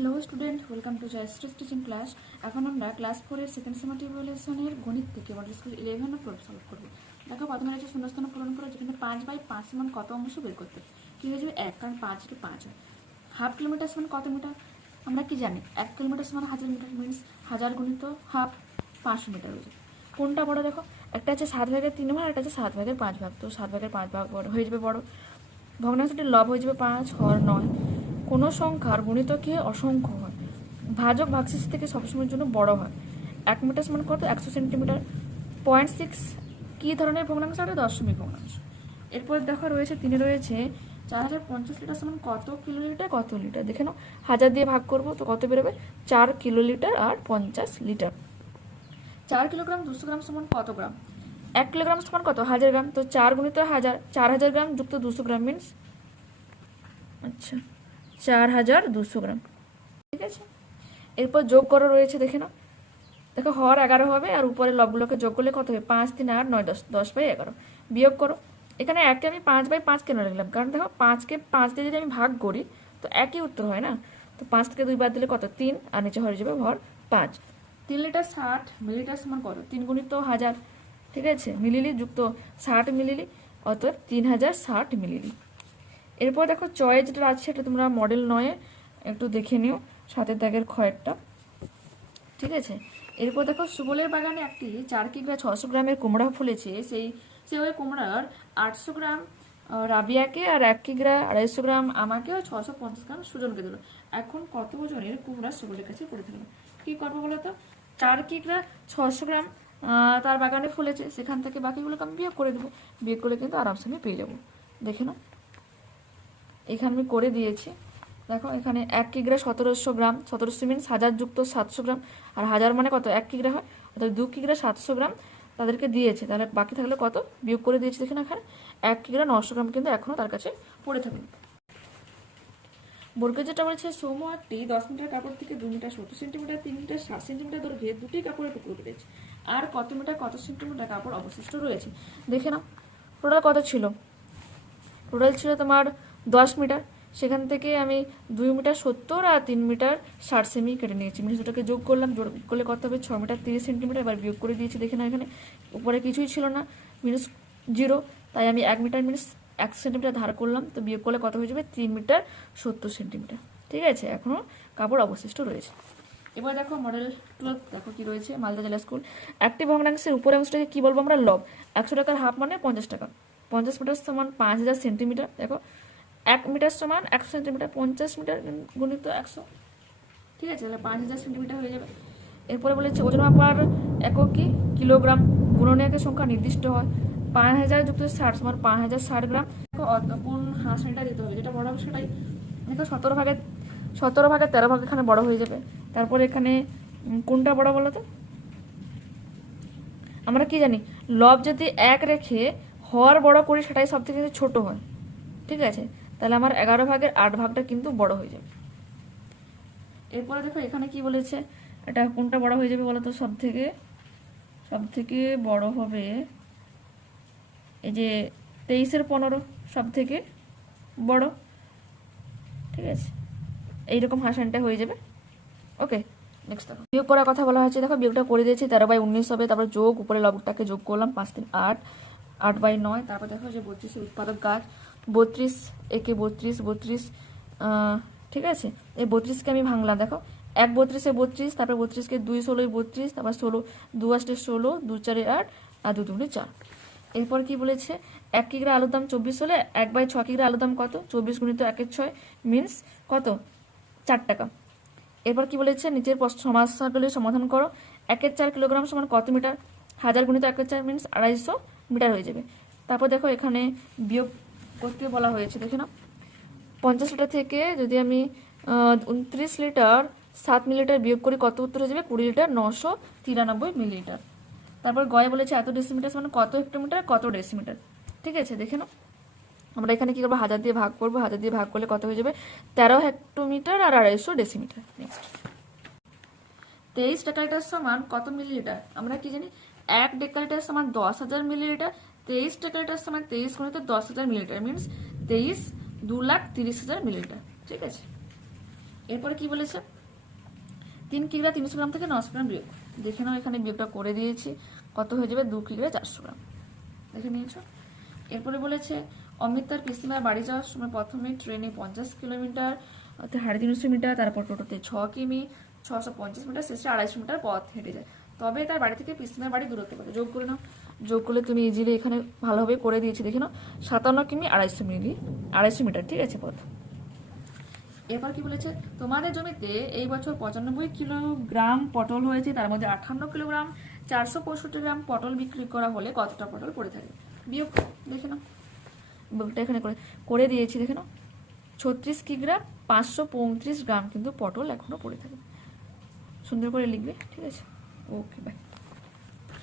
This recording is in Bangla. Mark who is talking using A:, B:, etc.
A: Hello student welcome to Joyshree teaching class এখন আমরা ক্লাস ফোরের সেকেন্ড সেমাটিভুলেশনের গণিত থেকে মডেল স্কুল ইলেভেন ও টুয়েলভ সলভ করব। দেখো, প্রথমে রয়েছে শূন্যস্থান পূরণ করো, যেখানে পাঁচ বাই পাঁচ সমান কত অংশ বের করতে কী হয়ে যাবে? এক কারণ পাঁচ টু পাঁচ হয়। হাফ কিলোমিটার সমান কত মিটার আমরা কি জানি? এক কিলোমিটার সমান হাজার মিটার মিনস হাজার গুণিত হাফ পাঁচশো মিটার হয়ে যাবে। কোনটা বড় দেখো? একটা আছে সাত ভাগের তিন ভাগ একটা আছে সাত ভাগের পাঁচ ভাগ। তো সাত ভাগের পাঁচ ভাগ বড় হয়ে যাবে বড়। ভগ্নাংশটির লব হয়ে যাবে পাঁচ, হর নয়। কোনো সংখ্যার গুণিতকে অসংখ্য হয়? ভাজক ভাগশেষ থেকে সবসময়ের জন্য বড় হয়। এক মিটার সমান কত? একশো সেন্টিমিটার। পয়েন্ট সিক্স, কী ধরনের ভগ্নাংশ? এটা দশমিক ভগ্নাংশ। এরপর দেখা রয়েছে, তিনে রয়েছে, চার হাজার পঞ্চাশ লিটার সমান কত কিলোলিটার? কত লিটার? দেখে নাও। হাজার দিয়ে ভাগ করব তো কত বেরোবে? চার কিলোলিটার আর পঞ্চাশ লিটার। চার কিলোগ্রাম, দুশো গ্রাম সমান কত গ্রাম? এক কিলোগ্রাম সমান কত? হাজার গ্রাম। তো চার গুণিত হাজার, চার হাজার গ্রাম যুক্ত দুশো গ্রাম মিনস আচ্ছা। চার হাজার দুশো গ্রাম। ঠিক আছে? এরপর যোগ করা রয়েছে, দেখে নাও। দেখো, হর এগারো হবে, আর উপরে লবগুলোকে যোগ করলে কত হবে? পাঁচ, তিন, আট, নয়, দশ দশ বাই এগারো। বিয়োগ করো। এখানে একে আমি পাঁচ বাই পাঁচ কেন লিখলাম? কারণ দেখো পাঁচকে পাঁচ দিয়ে যদি আমি ভাগ করি, তো একই উত্তর হয় না। তো পাঁচ থেকে দুই বাদ দিলে কত? তিন, আর নিচে হয়ে যাবে ভর পাঁচ। তিন লিটার ষাট মিলিলিটার সমান কত তিন গুণিত হাজার। ঠিক আছে? মিলিলি যুক্ত ষাট মিলিলি, অতএব তিন হাজার ষাট মিলিলি। এরপর দেখো চয়ে যেটা আছে সেটা তোমরা মডেল নয়ে একটু দেখে নিও সাতের দাগের খয়েরটা। ঠিক আছে? এরপর দেখো সুবলের বাগানে একটি চার কিংবা ছশো গ্রামের কুমড়া ফুলেছে। সেই সে ওই কুমড়ার আটশো গ্রাম রাবিয়াকে আর এক কিগ্রা আড়াইশো গ্রাম আমাকে আর ছশো পঞ্চাশ গ্রাম সুজনকে দিল। এখন কত ওজনের কুমড়া সুবলের কাছে পড়ে থাকল কী করব বলো তো? চার কিগ্রা ছশো গ্রাম তার বাগানে ফুলেছে। সেখান থেকে বাকিগুলোকে আমি বিয়োগ করে দেবো। বিয়োগ করে কিন্তু আরামসে আমি পেয়ে যাব। দেখে নাও। এখানে আমি করে দিয়েছি। দেখো, এখানে এক কিগ্রা সতেরোশো গ্রাম, সতেরোশো মিনস হাজার যুক্ত সাতশো গ্রাম। আর হাজার মানে কত? এক কিগ্রা হয়। অর্থাৎ দু কিগ্রা সাতশো গ্রাম তাদেরকে দিয়েছে। তাহলে বাকি থাকলে কত? বিয়োগ করে দিয়েছে দেখুন এখানে। এক কিগ্রা নশো গ্রাম কিন্তু এখনও তার কাছে পড়ে থাকবে বর্গে যেটা বলেছে, সৌম আটটি দশ মিটার কাপড় থেকে দু মিটার, সত্তর সেন্টিমিটার, তিন মিটার, ষাট সেন্টিমিটার দৈর্ঘ্যে দুটি কাপড়ের টুকরো কেটেছে আর কত মিটার, কত সেন্টিমিটার কাপড় অবশিষ্ট রয়েছে? দেখে নাও। টোটাল কত ছিল? টোটাল ছিল তোমার দশ মিটার। সেখান থেকে আমি দুই মিটার সত্তর আর তিন মিটার ষাট সেমি কেটে নিয়েছি। মিনিট দুটোকে যোগ করলাম, যোগ করলে কত হবে? ছ মিটার তিরিশ সেন্টিমিটার এবার বিয়োগ করে দিয়েছি, দেখে না এখানে। উপরে কিছুই ছিল না মিনিস জিরো তাই আমি এক মিটার মিনিস এক সেন্টিমিটার ধার করলাম, তো বিয়োগ করলে কত হয়ে যাবে? তিন মিটার সত্তর সেন্টিমিটার। ঠিক আছে, এখনও কাপড় অবশিষ্ট রয়েছে। এবার দেখো মডেল টুয়েলভ দেখো কি রয়েছে, মালদা জেলা স্কুল একটি ভগ্নাংশের উপরে অংশটাকে কী বলব আমরা? লব। একশো টাকার হাফ মানে পঞ্চাশ টাকা। পঞ্চাশ মিটার সমান পাঁচ হাজার সেন্টিমিটার, দেখো। এক মিটার সমান একশো সেন্টিমিটার, পঞ্চাশ মিটার গুণিত একশো। ঠিক আছে, তাহলে পাঁচ হাজার সেন্টিমিটার হয়ে যাবে। এরপরে বলেছে ওজন মাপার একক কি? কিলোগ্রাম। গুণনে একের সংখ্যা নির্দিষ্ট হয়। পাঁচ হাজার যুক্ত ষাট সমান পাঁচ হাজার ষাট গ্রাম। কোন হাঁসটা দিতে হবে। যেটা বড় হবে সেটাই। দেখো, সতেরো ভাগে সতেরো ভাগে তেরো ভাগ এখানে বড় হয়ে যাবে। তারপরে এখানে কোনটা বড় বলো তো? আমরা কি জানি? লব যদি এক রেখে হর বড় করি, সেটাই সব থেকে ছোট হয়। ঠিক আছে? তাহলে আমার এগারো ভাগের আট ভাগটা কিন্তু বড় হয়ে যাবে। এরপরে দেখো এখানে কি বলেছে? এটা কোনটা বড় হয়ে যাবে বলো তো সব থেকে সব থেকে বড় হবে এই যে তেইশের পনেরো সব থেকে বড়। ঠিক আছে? এইরকম হাসানটা হয়ে যাবে। ওকে নেক্সট দেখো। বিয়োগ করার কথা বলা হয়েছে। দেখো, বিয়োগটা করে দিয়েছি, তেরো বাই উনিশ হবে। তারপর যোগ উপরে লবটাকে যোগ করলাম, পাঁচ তিন আট আট বাই নয়। তারপর দেখো যে বত্রিশের উৎপাদক গাছ বত্রিশ, একে বত্রিশ বত্রিশ ঠিক আছে? এই বত্রিশকে আমি ভাঙলাম, দেখো। এক বত্রিশে বত্রিশ, তারপর বত্রিশকে দুই ষোলোই বত্রিশ, তারপর ষোলো, দু আষ্টে ষোলো, দু চারে আট, আর দু দুগুণে চার। এরপর কি বলেছে? এক কিগ্রা আলুর দাম চব্বিশ হলে এক বাই ছ কিগ্রা আলুর দাম কত? চব্বিশ গুণিত একের ছয় মিনস কত? চার টাকা। এরপর কি বলেছে? নিচের সমস্যাগুলি সমাধান করো। একের চার কিলোগ্রাম সমান কত মিটার? হাজার গুণিত একের চার মিনিট আড়াইশো মিটার হয়ে যাবে। তারপর দেখো এখানে বিয়োগ করতে বলা হয়েছে। দেখে না পঞ্চাশ লিটার থেকে যদি আমি উনত্রিশ লিটার, সাত মিলিলিটার বিয়োগ করি, কত উত্তর হয়ে যাবে? কুড়ি লিটার, নশো তিরানব্বই মিলিলিটার। তারপর গয়ে বলেছে এত ডেসিমিটার মানে কত হেক্টোমিটার কত ডেসিমিটার ঠিক আছে, দেখে নাও। আমরা এখানে কি করব? হাজার দিয়ে ভাগ করব। হাজার দিয়ে ভাগ করলে কত হয়ে যাবে? তেরো হেক্টোমিটার আর আড়াইশো ডেসিমিটার নেক্সট তেইশ ডেকালিটার সমান কত মিলিলিটার? আমরা কি জানি? এক ডেকালিটার সমান দশ হাজার মিলিলিটার। তেইশ ডেকালিটার সমান তেইশ গুণিত দশ হাজার মিলিলিটার মিনস তেইশ দু লাখ তিরিশ হাজার মিলিলিটার, ঠিক আছে? এরপরে কি বলেছে? তিন কিগ্রা তিনশো গ্রাম থেকে নশো গ্রাম বিয়োগ। দেখে নাও এখানে বিয়োগটা করে দিয়েছি, কত হয়ে যাবে? দু কিগ্রা চারশো গ্রাম। দেখে নিয়েছো? এরপরে বলেছে অমিত তার পিসিমার বাড়ি যাওয়ার সময় প্রথমে ট্রেনে পঞ্চাশ কিলোমিটার সাড়ে তিনশো মিটার, তারপর টোটোতে ছ কিমি, ছশো পঞ্চাশ মিটার, শেষে আড়াইশো মিটার পথ হেঁটে যায়। তবে তার বাড়ি থেকে পিসিমার বাড়ি দূরত্ব করে যোগ করে নাও। যোগ করলে তুমি ইজিলি এখানে ভালোভাবে করে দিয়েছি, দেখে নাও। সাতান্ন কিমি আড়াইশো মিলি, আড়াইশো মিটার, ঠিক আছে, পথ। এরপর কি বলেছে? তোমাদের জমিতে এই বছর পঁচানব্বই কিলোগ্রাম পটল হয়েছে, তার মধ্যে আঠান্ন কিলোগ্রাম, চারশো পঁয়ষট্টি গ্রাম পটল বিক্রি করা হলে কতটা পটল পড়ে থাকে? বিয়োগ দেখে নাও। বিয়োগটা এখানে করে করে দিয়েছি, দেখে নাও। ছত্রিশ কিগ্রা, পাঁচশো পঁয়ত্রিশ গ্রাম কিন্তু পটল এখনও পড়ে থাকে। সুন্দর করে লিখবে, ঠিক আছে? Okay bye